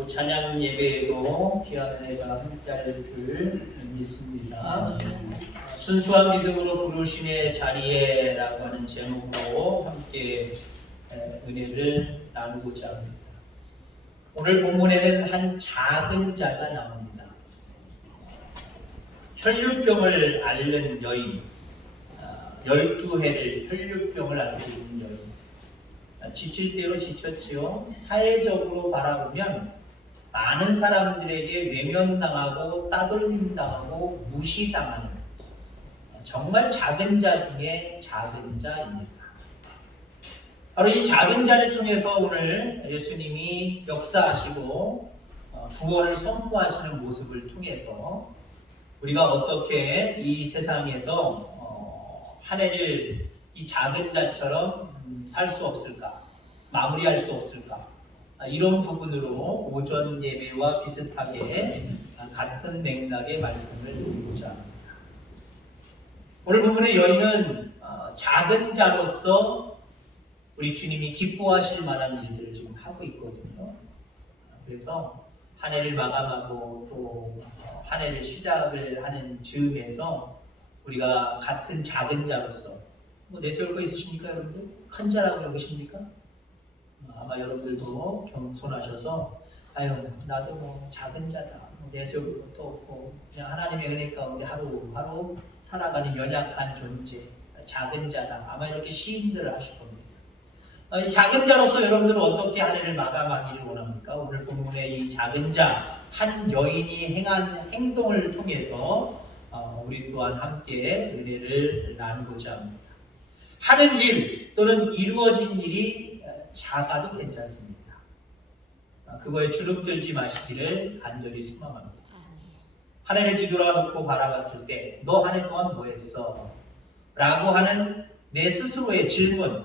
또 찬양 예배에도 귀한 은혜가 함께할 줄 믿습니다. 순수한 믿음으로 부르심의 자리에라고 하는 제목으로 함께 에, 은혜를 나누고자 합니다. 오늘 본문에는 한 작은 자가 나옵니다. 혈류병을 앓는 여인, 아, 열두 해를 혈류병을 앓고 있는 여인. 아, 지칠 대로 지쳤지요. 사회적으로 바라보면 많은 사람들에게 외면당하고 따돌림당하고 무시당하는 정말 작은 자 중에 작은 자입니다. 바로 이 작은 자를 통해서 오늘 예수님이 역사하시고 어, 구원을 선포하시는 모습을 통해서 우리가 어떻게 이 세상에서 어, 한 해를 이 작은 자처럼 살 수 없을까? 마무리할 수 없을까? 아, 이런 부분으로 오전 예배와 비슷하게 아, 같은 맥락의 말씀을 드리고자 합니다. 오늘 본문의 여인은 어, 작은 자로서 우리 주님이 기뻐하실 만한 일들을 지금 하고 있거든요. 그래서 한 해를 마감하고 또 한 해를 시작을 하는 즈음에서 우리가 같은 작은 자로서 뭐 내세울 거 있으십니까 여러분들? 큰 자라고 여기십니까? 아마 여러분들도 겸손하셔서 아유 나도 뭐 작은 자다 뭐 내세울 것도 없고 그냥 하나님의 은혜 가운데 하루하루 살아가는 연약한 존재 작은 자다 아마 이렇게 시인들을 하실 겁니다. 어, 이 작은 자로서 여러분들은 어떻게 한 해를 마감하기를 원합니까? 오늘 본문의 이 작은 자 한 여인이 행한 행동을 통해서 어, 우리 또한 함께 은혜를 나누고자 합니다. 하는 일 또는 이루어진 일이 작아도 괜찮습니다. 아, 그거에 주눅들지 마시기를 간절히 소망합니다. 한 해를 뒤돌아 놓고 바라봤을 때 너 한 해 동안 뭐 했어? 라고 하는 내 스스로의 질문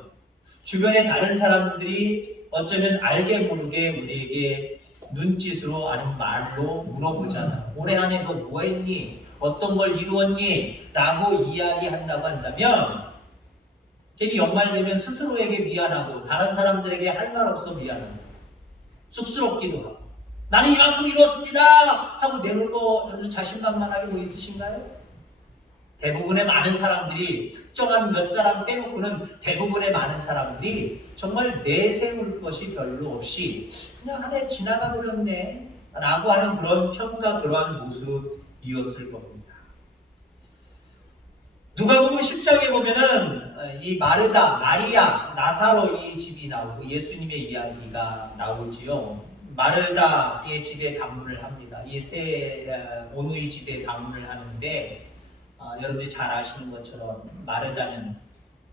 주변의 다른 사람들이 어쩌면 알게 모르게 우리에게 눈짓으로 아니면 말로 물어보잖아. 올해 한 해 너 뭐 했니? 어떤 걸 이루었니? 라고 이야기한다고 한다면 괜히 연말 되면 스스로에게 미안하고 다른 사람들에게 할 말 없어 미안하고 쑥스럽기도 하고 나는 이만큼 이루었습니다 하고 내걸고 자신만만하게 뭐 있으신가요? 대부분의 많은 사람들이 특정한 몇 사람 빼놓고는 대부분의 많은 사람들이 정말 내세울 것이 별로 없이 그냥 한 해 지나가 버렸네 라고 하는 그런 평가 그러한 모습이었을 겁니다. 누가복음 10장에 보면은 어, 이 마르다, 마리아, 나사로 이 집이 나오고 예수님의 이야기가 나오지요. 마르다의 집에 방문을 합니다. 이세 어, 오누이 집에 방문을 하는데 어, 여러분들이 잘 아시는 것처럼 마르다는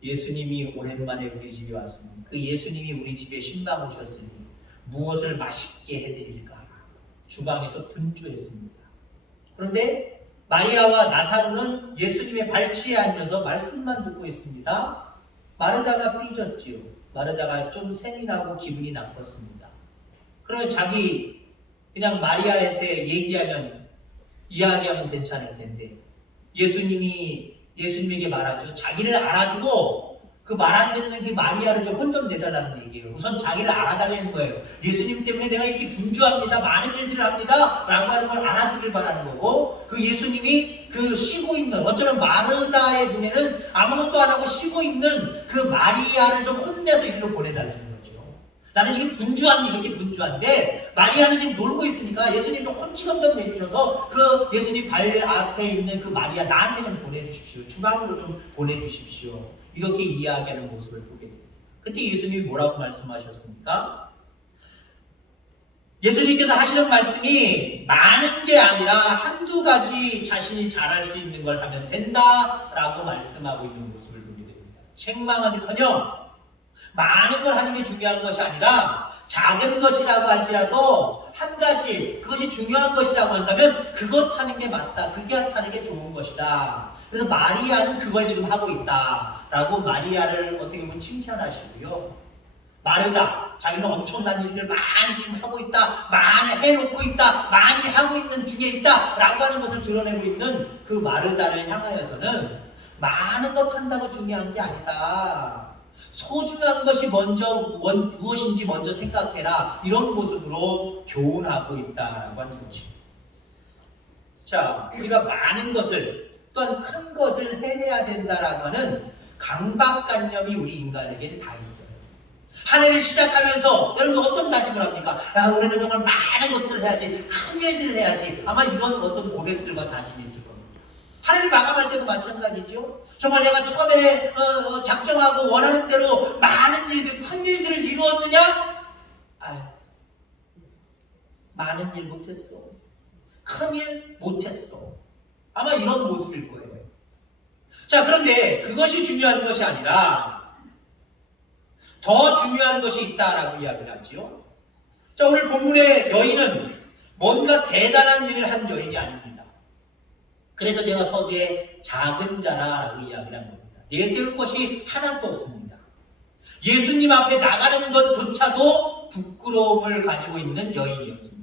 예수님이 오랜만에 우리 집에 왔으니 그 예수님이 우리 집에 신방 오셨으니 무엇을 맛있게 해드릴까 주방에서 분주했습니다. 그런데 마리아와 나사로는 예수님의 발치에 앉아서 말씀만 듣고 있습니다. 마르다가 삐졌지요. 마르다가 좀 세민하고 기분이 나빴습니다. 그러면 자기 그냥 마리아한테 얘기하면 이야기하면 괜찮을 텐데 예수님이 예수님에게 말하죠. 자기를 알아주고 그 말 안 듣는 그 마리아를 좀 혼좀 내달라는 얘기예요. 우선 자기를 알아달라는 거예요. 예수님 때문에 내가 이렇게 분주합니다. 많은 일들을 합니다. 라고 하는 걸 알아주길 바라는 거고 그 예수님이 그 쉬고 있는 어쩌면 마르다의 눈에는 아무것도 안 하고 쉬고 있는 그 마리아를 좀 혼내서 일로 보내달라는 거죠. 나는 지금 분주한니 이렇게 분주한데 마리아는 지금 놀고 있으니까 예수님 좀 꼼지금 좀 내주셔서 그 예수님 발 앞에 있는 그 마리아 나한테 좀 보내주십시오. 주방으로 좀 보내주십시오. 이렇게 이야기하는 모습을 보게 됩니다. 그때 예수님이 뭐라고 말씀하셨습니까? 예수님께서 하시는 말씀이 많은 게 아니라 한두 가지 자신이 잘할 수 있는 걸 하면 된다 라고 말씀하고 있는 모습을 보게 됩니다. 책망하기커녕 많은 걸 하는 게 중요한 것이 아니라 작은 것이라고 할지라도 한 가지 그것이 중요한 것이라고 한다면 그것 하는 게 맞다. 그게 하는 게 좋은 것이다. 그래서 마리아는 그걸 지금 하고 있다 라고 마리아를 어떻게 보면 칭찬하시고요. 마르다 자기는 엄청난 일들 많이 지금 하고 있다 많이 해놓고 있다 많이 하고 있는 중에 있다 라고 하는 것을 드러내고 있는 그 마르다를 향하여서는 많은 것 한다고 중요한 게 아니다 소중한 것이 먼저 원- 무엇인지 먼저 생각해라 이런 모습으로 교훈하고 있다라고 하는 거죠. 자, 우리가 많은 것을 또한 큰 것을 해내야 된다라고 하는 강박관념이 우리 인간에게는 다 있어요. 한 해를 시작하면서 여러분 어떤 다짐을 합니까? 야, 올해는 정말 많은 것들을 해야지, 큰 일들을 해야지. 아마 이런 어떤 고백들과 다짐이 있을 겁니다. 한 해를 마감할 때도 마찬가지죠. 정말 내가 처음에 어, 어, 작정하고 원하는 대로 많은 일들, 큰 일들을 이루었느냐? 아, 많은 일 못했어. 큰 일 못했어. 아마 이런 모습일 거예요. 자, 그런데 그것이 중요한 것이 아니라 더 중요한 것이 있다라고 이야기를 하지요. 자, 오늘 본문의 여인은 뭔가 대단한 일을 한 여인이 아닙니다. 그래서 제가 서두에 작은 자라라고 이야기를 한 겁니다. 내세울 것이 하나도 없습니다. 예수님 앞에 나가는 것조차도 부끄러움을 가지고 있는 여인이었습니다.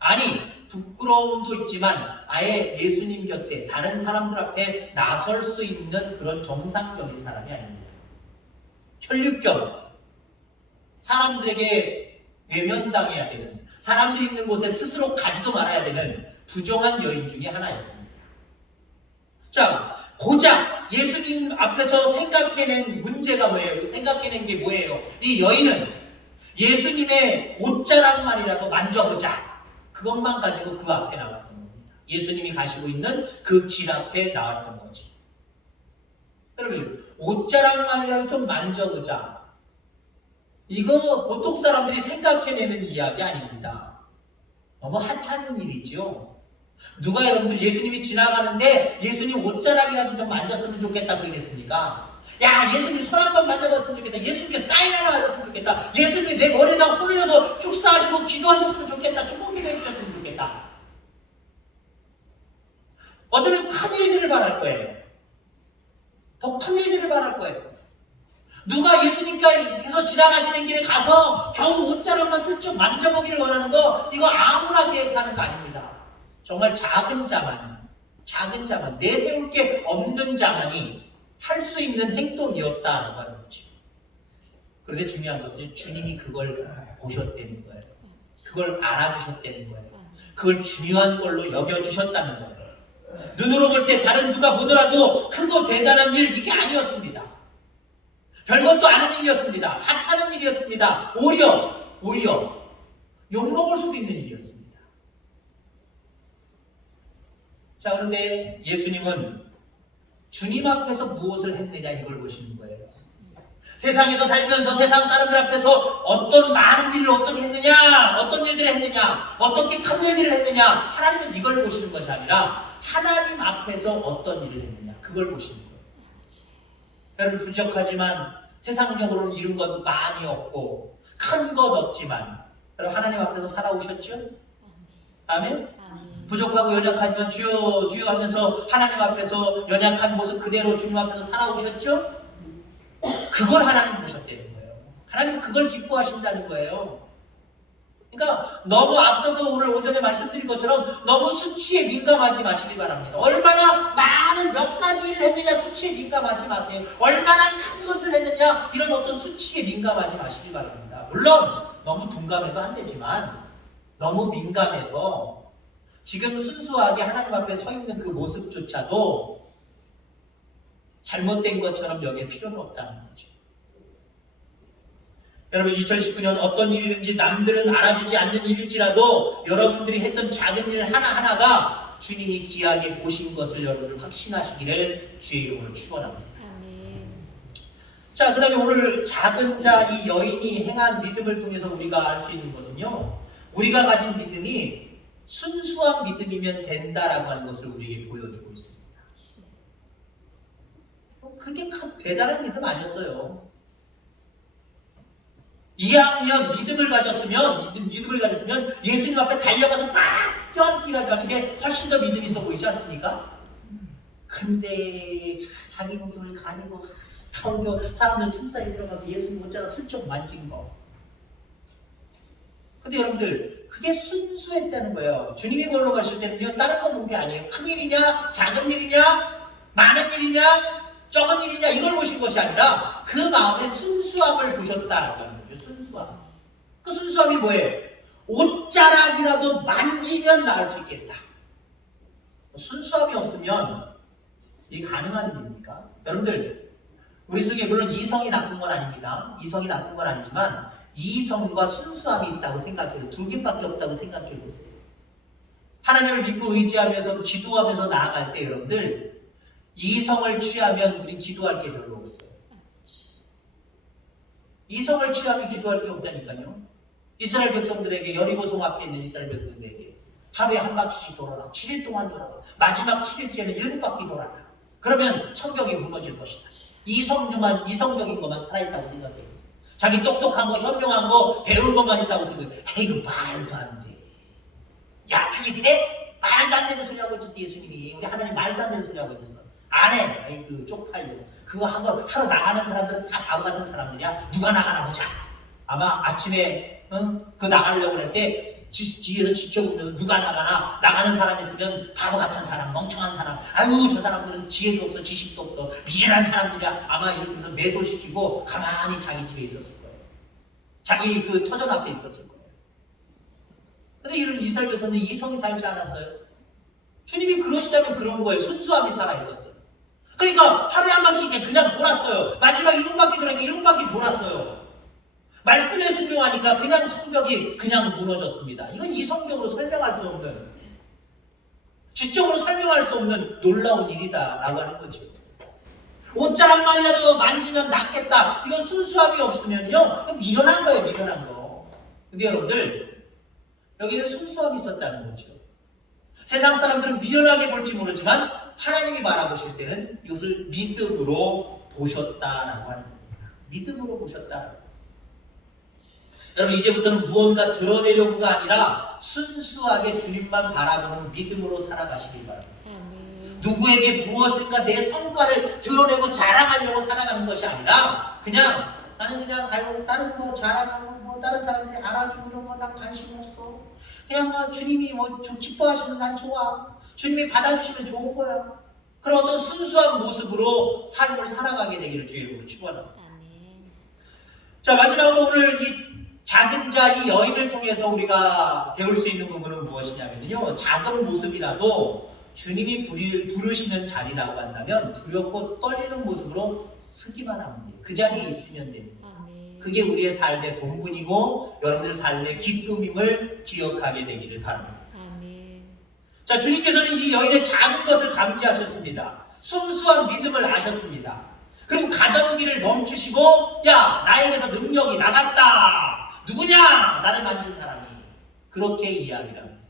아니, 부끄러움도 있지만 아예 예수님 곁에 다른 사람들 앞에 나설 수 있는 그런 정상적인 사람이 아닙니다. 혈육병, 사람들에게 외면당해야 되는, 사람들이 있는 곳에 스스로 가지도 말아야 되는 부정한 여인 중에 하나였습니다. 자, 고작 예수님 앞에서 생각해낸 문제가 뭐예요? 생각해낸 게 뭐예요? 이 여인은 예수님의 옷자락만이라도 만져보자. 그것만 가지고 그 앞에 나갔던 겁니다. 예수님이 가시고 있는 그 길 앞에 나왔던 거지. 여러분, 옷자락만이라도 좀 만져보자. 이거 보통 사람들이 생각해내는 이야기 아닙니다. 너무 하찮은 일이죠. 누가 여러분들 예수님이 지나가는데 예수님 옷자락이라도 좀 만졌으면 좋겠다 그랬으니까 야 예수님 손 한 번 만져봤으면 좋겠다. 예수님께 사인 하나 받았으면 좋겠다. 예수님이 내 머리에다가 손을 넣어서 축사하시고 기도하셨으면 좋겠다. 축복 기도 해 주셨으면 좋겠다. 어쩌면 큰 일들을 바랄 거예요. 더 큰 일들을 바랄 거예요. 누가 예수님께서 지나가시는 길에 가서 겨우 옷자락만 슬쩍 만져보기를 원하는 거 이거 아무나 계획하는 거 아닙니다. 정말 작은 자만이, 작은 자만, 내세울 게 없는 자만이 할 수 있는 행동이었다라고 하는 거죠. 그런데 중요한 것은 주님이 그걸 보셨다는 거예요. 그걸 알아주셨다는 거예요. 그걸 중요한 걸로 여겨주셨다는 거예요. 눈으로 볼 때 다른 누가 보더라도 크고 대단한 일 이게 아니었습니다. 별것도 아닌 일이었습니다. 하찮은 일이었습니다. 오히려, 오히려 욕먹을 수도 있는 일이었습니다. 자, 그런데 예수님은 주님 앞에서 무엇을 했느냐 이걸 보시는 거예요. 세상에서 살면서 세상 사람들 앞에서 어떤 많은 일을 어떻게 했느냐, 어떤 일들을 했느냐, 어떻게 큰 일들을 했느냐, 하나님은 이걸 보시는 것이 아니라 하나님 앞에서 어떤 일을 했느냐, 그걸 보시는 거예요. 여러분, 부족하지만 세상적으로는 이룬 것 많이 없고, 큰 것 없지만, 여러분, 하나님 앞에서 살아오셨죠? 아멘? 부족하고 연약하지만 주여 주여 하면서 하나님 앞에서 연약한 모습 그대로 주님 앞에서 살아오셨죠? 그걸 하나님 보셨다는 거예요. 하나님 그걸 기뻐하신다는 거예요. 그러니까 너무 앞서서 오늘 오전에 말씀드린 것처럼 너무 수치에 민감하지 마시기 바랍니다. 얼마나 많은 몇 가지 일을 했느냐 수치에 민감하지 마세요. 얼마나 큰 것을 했느냐 이런 어떤 수치에 민감하지 마시기 바랍니다. 물론 너무 둔감해도 안 되지만 너무 민감해서 지금 순수하게 하나님 앞에 서 있는 그 모습조차도 잘못된 것처럼 여길 필요는 없다는 거죠. 여러분 2019년 어떤 일이든지 남들은 알아주지 않는 일일지라도 여러분들이 했던 작은 일 하나하나가 주님이 귀하게 보신 것을 여러분들 확신하시기를 주의 이름으로 축원합니다. 자, 그 다음에 오늘 작은 자 이 여인이 행한 믿음을 통해서 우리가 알 수 있는 것은요. 우리가 가진 믿음이 순수한 믿음이면 된다라고 하는 것을 우리에게 보여주고 있습니다. 어, 그렇게 큰 대단한 믿음 아니었어요. 이왕이면 믿음을 가졌으면 믿음, 믿음을 가졌으면 예수님 앞에 달려가서 막 뛰어앉기라도 하는 게 훨씬 더 믿음이 있어 보이지 않습니까? 근데 자기 모습을 가리고 경겨 사람들 틈 사이 들어가서 예수님 옷자락 슬쩍 만진 거. 근데 여러분들 그게 순수했다는 거예요. 주님이 보러 가실 때는요 다른 거 본 게 아니에요. 큰 일이냐, 작은 일이냐, 많은 일이냐, 적은 일이냐 이걸 보신 것이 아니라 그 마음의 순수함을 보셨다라고 하는 거죠. 순수함. 그 순수함이 뭐예요? 옷자락이라도 만지면 나을 수 있겠다. 순수함이 없으면 이게 가능한 일입니까? 여러분들 우리 속에 물론 이성이 나쁜 건 아닙니다. 이성이 나쁜 건 아니지만 이성과 순수함이 있다고 생각해요. 두 개밖에 없다고 생각해 보세요. 하나님을 믿고 의지하면서 기도하면서 나아갈 때 여러분들 이성을 취하면 우리 기도할 게 별로 없어요. 이성을 취하면 기도할 게 없다니까요. 이스라엘 백성들에게 여리고성 앞에 있는 이스라엘 백성들에게 하루에 한 바퀴씩 돌아라. 7일 동안 돌아라. 마지막 7일째는 일곱 바퀴 돌아라. 그러면 성벽이 무너질 것이다. 이성중한 이성적인 것만 살아있다고 생각해 보세요. 자기 똑똑한 거, 현명한 거, 배운 것만 있다고 생각해. 에이, 거 말도 안 돼. 야, 그게 돼? 말도 안 되는 소리 하고 있었어, 예수님이. 우리 하나님 말도 안 되는 소리 하고 있었어. 안 해. 아이, 그 쪽팔려. 그거 하고 하러 나가는 사람들은 다 바보 같은 사람들이야. 누가 나가나 보자. 아마 아침에, 응? 그 나가려고 할 때, 뒤에서 지켜보면서 누가 나가나? 나가는 사람 있으면 바보 같은 사람 멍청한 사람. 아유 저 사람들은 지혜도 없어 지식도 없어. 미련한 사람들이야. 아마 해서 매도시키고 가만히 자기 집에 있었을 거예요. 자기 그 터전 앞에 있었을 거예요. 근데 이런 이스라엘 백성은 이성이 살지 않았어요. 주님이 그러시다면 그런 거예요. 순수함이 살아있었어요. 그러니까 하루에 한 번씩 그냥 돌았어요. 마지막 일곱 바퀴 돌았는데 일곱 바퀴 돌았어요 말씀에 순종하니까 그냥 성벽이 그냥 무너졌습니다. 이건 이성적으로 설명할 수 없는, 지적으로 설명할 수 없는 놀라운 일이다라고 하는 거죠. 옷자락만이라도 만지면 낫겠다. 이건 순수함이 없으면요, 미련한 거예요, 미련한 거. 근데 여러분들, 여기는 순수함이 있었다는 거죠. 세상 사람들은 미련하게 볼지 모르지만 하나님이 바라보실 때는 이것을 믿음으로 보셨다라고 하는 겁니다. 믿음으로 보셨다. 여러분 이제부터는 무언가 드러내려고가 아니라 순수하게 주님만 바라보는 믿음으로 살아가시기 바랍니다. 누구에게 무엇인가 내 성과를 드러내고 자랑하려고 살아가는 것이 아니라 그냥 나는 그냥 아유 다른 거 자랑하고 뭐 다른 사람들이 알아주고 그런 거 난 관심 없어. 그냥 뭐 주님이 뭐좀 기뻐하시면 난 좋아. 주님이 받아주시면 좋은 거야. 그런 어떤 순수한 모습으로 삶을 살아가게 되기를 주의 이름으로 축원합니다. 자 마지막으로 오늘 이 작은 자 이 여인을 통해서 우리가 배울 수 있는 부분은 무엇이냐면요. 작은 모습이라도 주님이 부르시는 자리라고 한다면 두렵고 떨리는 모습으로 서기만 하면 돼요. 그 자리에 있으면 됩니다. 그게 우리의 삶의 본분이고 여러분들 삶의 기쁨임을 기억하게 되기를 바랍니다. 자, 주님께서는 이 여인의 작은 것을 감지하셨습니다. 순수한 믿음을 아셨습니다. 그리고 가던 길을 멈추시고 야 나에게서 능력이 나갔다. 누구냐? 나를 만진 사람이. 그렇게 이야기를 합니다.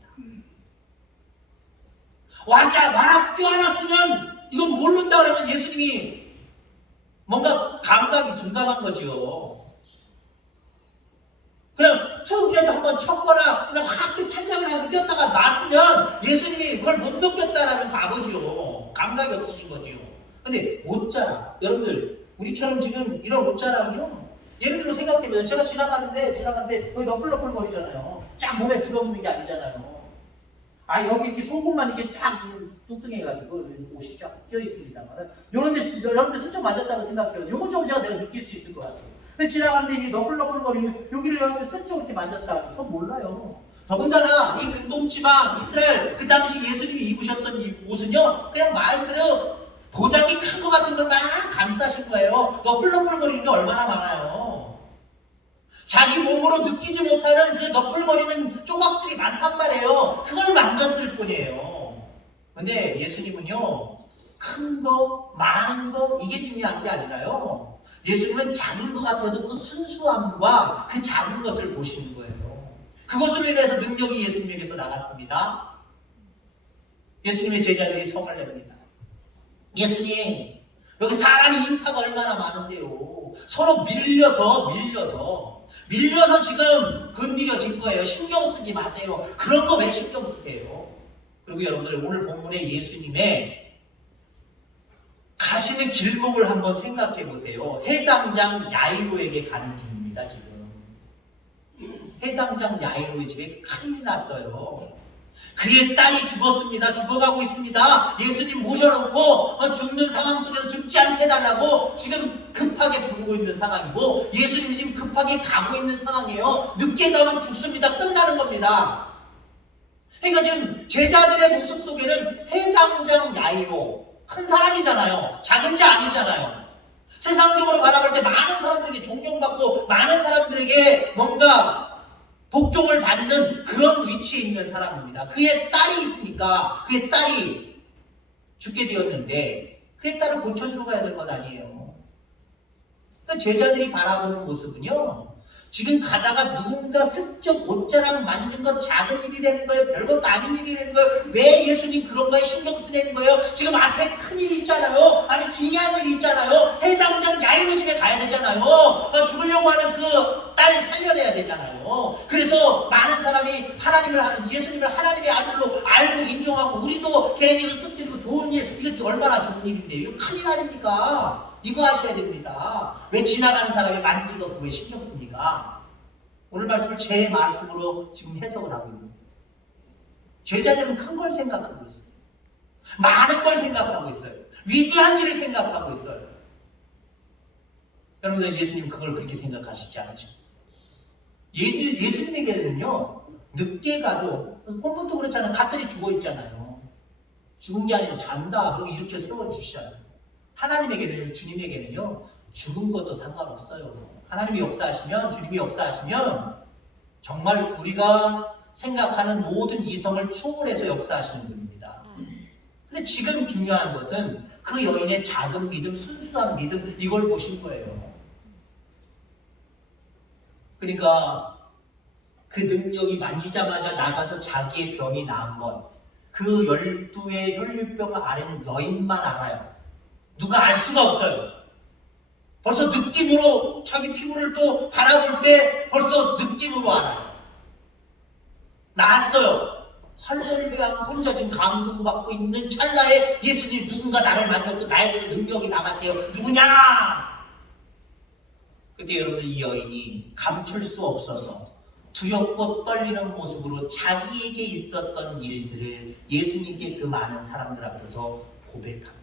와자 와라 뛰어났으면 이건 모른다 그러면 예수님이 뭔가 감각이 둔감한 거지요. 그냥 처음이라도 한번 쳤거나 그냥 확 팔짱을 하고 뛰었다가 났으면 예수님이 그걸 못 느꼈다라는 바보지요. 감각이 없으신 거지요. 근데 옷자락 여러분들 우리처럼 지금 이런 옷자락이요. 예를 들어 생각해보세요. 제가 지나가는데 지나가는데 여기 너플너플 거리잖아요. 쫙 몸에 들어오는 게 아니잖아요. 아 여기 이렇게 속옷만 이렇게 쫙 뚱뚱해가지고 옷이 쫙 껴 있습니다만 요런데 여러분들 슬쩍 맞았다고 생각해요. 요건 좀 제가 내가 느낄 수 있을 것 같아요. 근데 지나가는데 이게 너플너플 거리면 여기를 여러분들 슬쩍 이렇게 만졌다. 전 몰라요. 더군다나 이 근동지방 이스라엘 그 당시 예수님이 입으셨던 이 옷은요 그냥 말 그대로 보자기 큰거 같은 걸 막 감싸신 거예요. 너플너플 거리는 게 얼마나 많아요. 자기 몸으로 느끼지 못하는 그 너플거리는 조각들이 많단 말이에요. 그걸 만졌을 뿐이에요. 근데 예수님은요, 큰 거, 많은 거, 이게 중요한 게 아니라요. 예수님은 작은 것 같아도 그 순수함과 그 작은 것을 보시는 거예요. 그것으로 인해서 능력이 예수님에게서 나갔습니다. 예수님의 제자들이 성을 냅니다. 예수님, 여기 사람이 인파가 얼마나 많은데요. 서로 밀려서, 밀려서, 밀려서 지금 건드려진 거예요. 신경 쓰지 마세요. 그런 거 왜 신경 쓰세요? 그리고 여러분들, 오늘 본문에 예수님의 가시는 길목을 한번 생각해 보세요. 해당장 야이로에게 가는 길입니다, 지금. 해당장 야이로의 집에 큰일 났어요. 그의 딸이 죽었습니다. 죽어가고 있습니다. 예수님 모셔놓고 어, 죽는 상황 속에서 죽지 않게 해달라고 지금 급하게 부르고 있는 상황이고 예수님이 지금 급하게 가고 있는 상황이에요. 늦게 가면 죽습니다. 끝나는 겁니다. 그러니까 지금 제자들의 모습 속에는 해당장 야이로 큰 사람이잖아요. 작은 자 아니잖아요. 세상적으로 바라볼 때 많은 사람들에게 존경받고 많은 사람들에게 뭔가 복종을 받는 그런 위치에 있는 사람입니다. 그의 딸이 있으니까 그의 딸이 죽게 되었는데 그의 딸을 고쳐주러 가야 될 것 아니에요. 그러니까 제자들이 바라보는 모습은요. 지금 가다가 누군가 슬쩍 옷자락 만진 것 작은 일이 되는 거예요. 별것도 아닌 일이 되는 거예요. 왜 예수님 그런 거에 신경 쓰내는 거예요? 지금 앞에 큰 일이 있잖아요. 아니 중요한 일이 있잖아요. 해당장 야이로 집에 가야 되잖아요. 어, 죽으려고 하는 그 딸 살려내야 되잖아요. 그래서 많은 사람이 하나님을 예수님을 하나님의 아들로 알고 인정하고 우리도 괜히 으쓱지르고 좋은 일 이거 얼마나 좋은 일인데 이거 큰일 아닙니까? 이거 하셔야 됩니다. 왜 지나가는 사람이 만지고 그게 신경 씁니까? 오늘 말씀을 제 말씀으로 지금 해석을 하고 있는 거예요. 제자들은 큰 걸 생각하고 있어요. 많은 걸 생각하고 있어요. 위대한 일을 생각하고 있어요. 여러분들 예수님 그걸 그렇게 생각하시지 않으셨어요. 예, 예수님에게는요 늦게 가도 본문도 그렇잖아요. 갓들이 죽어 있잖아요. 죽은 게 아니고 잔다. 그리고 이렇게 세워 주시잖아요. 하나님에게는 주님에게는요 죽은 것도 상관없어요. 하나님이 역사하시면 주님이 역사하시면 정말 우리가 생각하는 모든 이성을 초월해서 역사하시는 분입니다. 근데 지금 중요한 것은 그 여인의 작은 믿음, 순수한 믿음 이걸 보신 거예요. 그러니까 그 능력이 만지자마자 나가서 자기의 병이 나은 것. 그 열두의 혈류병을 앓은 여인만 알아요. 누가 알 수가 없어요. 벌써 느낌으로 자기 피부를 또 바라볼 때 벌써 느낌으로 알아요. 나았어요. 할렐루야 혼자 지금 감동받고 있는 찰나에 예수님 누군가 나를 만졌고 나에게 능력이 나갔대요. 누구냐? 그때 여러분 이 여인이 감출 수 없어서 두렵고 떨리는 모습으로 자기에게 있었던 일들을 예수님께 그 많은 사람들 앞에서 고백합니다.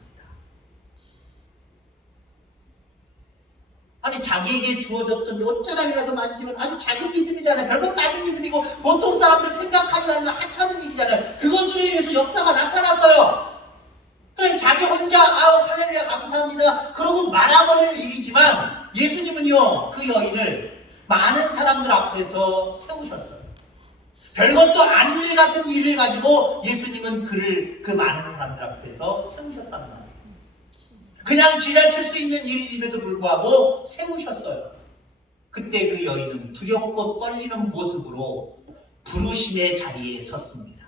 아니 자기에게 주어졌던 옷자락이라도 만지면 아주 작은 믿음이잖아요. 별것도 아닌 믿음이고 보통 사람들 생각하지 않는 하찮은 일이잖아요. 그것으로 인해서 역사가 나타났어요. 그냥 자기 혼자 아우 할렐루야 감사합니다. 그러고 말아버릴 일이지만 예수님은요 그 여인을 많은 사람들 앞에서 세우셨어요. 별것도 아닌 일 같은 일을 가지고 예수님은 그를 그 많은 사람들 앞에서 세우셨단 말이에요. 그냥 지나칠 수 있는 일임에도 불구하고 세우셨어요. 그때 그 여인은 두렵고 떨리는 모습으로 부르심의 자리에 섰습니다.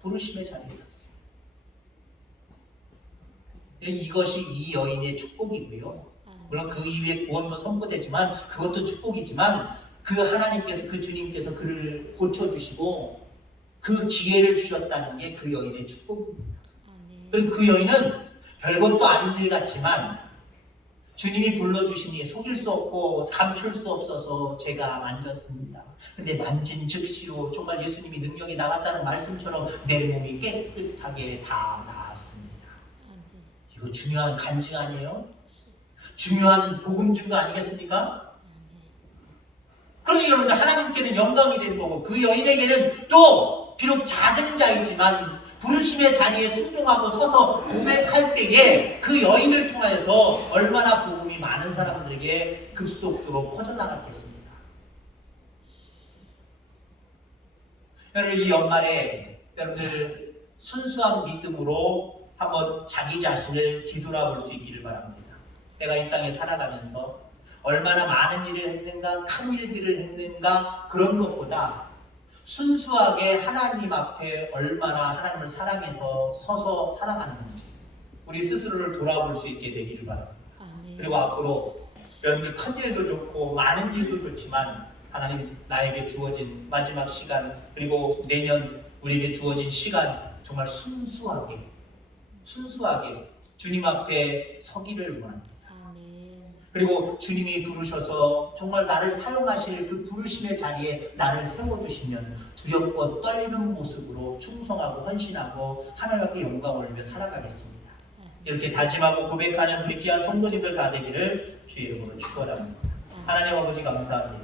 부르심의 자리에 섰어요. 이것이 이 여인의 축복이고요. 물론 그 이후에 구원도 선포되지만 그것도 축복이지만 그 하나님께서 그 주님께서 그를 고쳐주시고 그 지혜를 주셨다는 게 그 여인의 축복입니다. 그리고 그 여인은 별것도 아닌 일 같지만 주님이 불러주시니 속일 수 없고 감출 수 없어서 제가 만졌습니다. 근데 만진 즉시로 정말 예수님이 능력이 나갔다는 말씀처럼 내 몸이 깨끗하게 다 나았습니다. 이거 중요한 간증 아니에요? 중요한 복음 증거 아니겠습니까? 그러니 여러분들 하나님께는 영광이 되는 거고 그 여인에게는 또 비록 작은 자이지만 부르심의 자리에 순종하고 서서 고백할 때에 그 여인을 통하여서 얼마나 복음이 많은 사람들에게 급속도로 퍼져나갔겠습니까? 여러분 이 연말에 여러분들 순수한 믿음으로 한번 자기 자신을 뒤돌아볼 수 있기를 바랍니다. 내가 이 땅에 살아가면서 얼마나 많은 일을 했는가, 큰 일들을 했는가 그런 것보다 순수하게 하나님 앞에 얼마나 하나님을 사랑해서 서서 살아갔는지 우리 스스로를 돌아볼 수 있게 되기를 바랍니다. 그리고 앞으로 여러분들 큰 일도 좋고 많은 일도 좋지만 하나님 나에게 주어진 마지막 시간 그리고 내년 우리에게 주어진 시간 정말 순수하게 순수하게 주님 앞에 서기를 원합니다. 그리고 주님이 부르셔서 정말 나를 사용하실 그 부르심의 자리에 나를 세워주시면 두렵고 떨리는 모습으로 충성하고 헌신하고 하나님 앞에 영광을 올리며 살아가겠습니다. 이렇게 다짐하고 고백하는 우리 귀한 성도님들 다 되기를 주의 이름으로 축원합니다. 하나님 아버지 감사합니다.